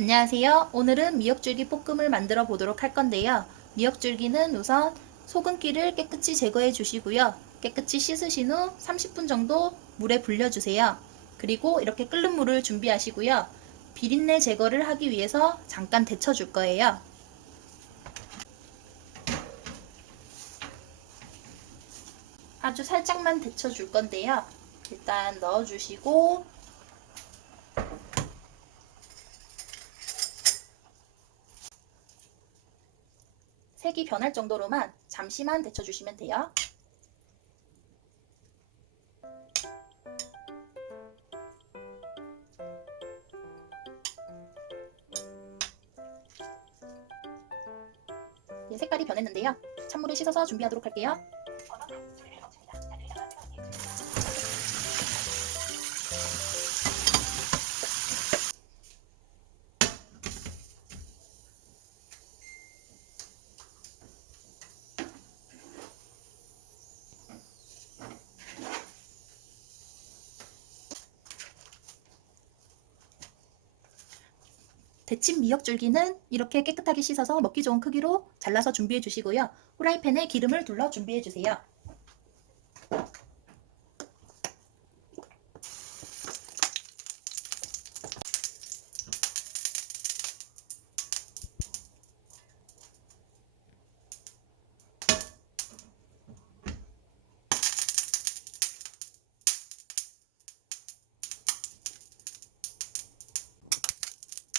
안녕하세요. 오늘은 미역줄기 볶음을 만들어 보도록 할 건데요. 미역줄기는 우선 소금기를 깨끗이 제거해 주시고요. 깨끗이 씻으신 후 30분 정도 물에 불려주세요. 그리고 이렇게 끓는 물을 준비하시고요. 비린내 제거를 하기 위해서 잠깐 데쳐 줄 거예요. 아주 살짝만 데쳐 줄 건데요. 일단 넣어주시고 색이 변할 정도로만 잠시만 데쳐주시면 돼요. 예, 색깔이 변했는데요. 찬물에 씻어서 준비하도록 할게요. 데친 미역줄기는 이렇게 깨끗하게 씻어서 먹기 좋은 크기로 잘라서 준비해 주시고요. 후라이팬에 기름을 둘러 준비해 주세요.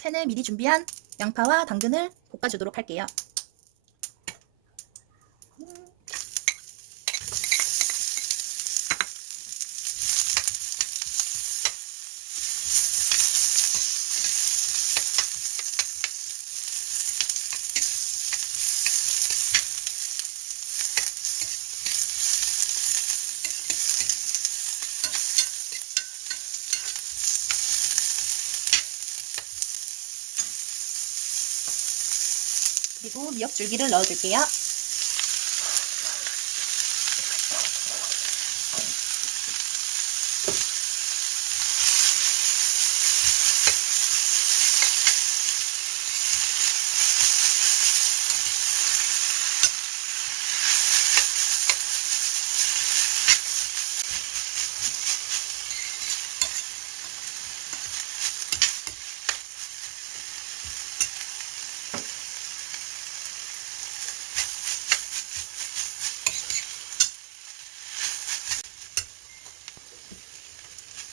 팬에 미리 준비한 양파와 당근을 볶아주도록 할게요. 그리고 미역줄기를 넣어줄게요.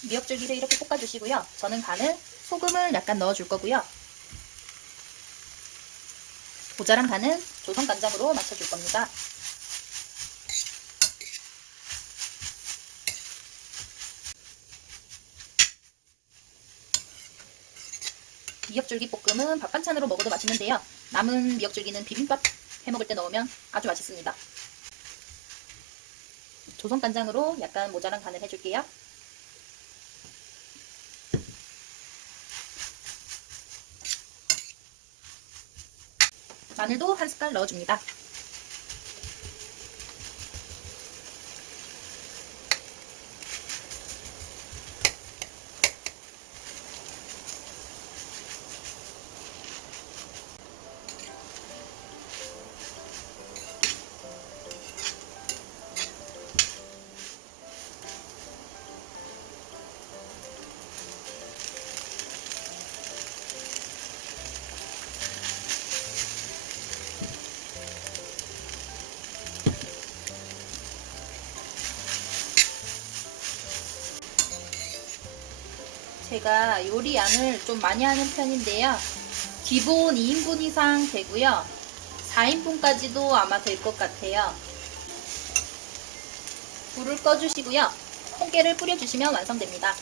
미역줄기를 이렇게 볶아주시고요. 저는 간은 소금을 약간 넣어줄 거고요. 모자란 간은 조선 간장으로 맞춰줄 겁니다. 미역줄기 볶음은 밥 반찬으로 먹어도 맛있는데요. 남은 미역줄기는 비빔밥 해 먹을 때 넣으면 아주 맛있습니다. 조선 간장으로 약간 모자란 간을 해줄게요. 마늘도 한 숟갈 넣어줍니다. 제가 요리 양을 좀 많이 하는 편인데요. 기본 2인분 이상 되고요. 4인분까지도 아마 될 것 같아요. 불을 꺼주시고요. 콩깨를 뿌려주시면 완성됩니다.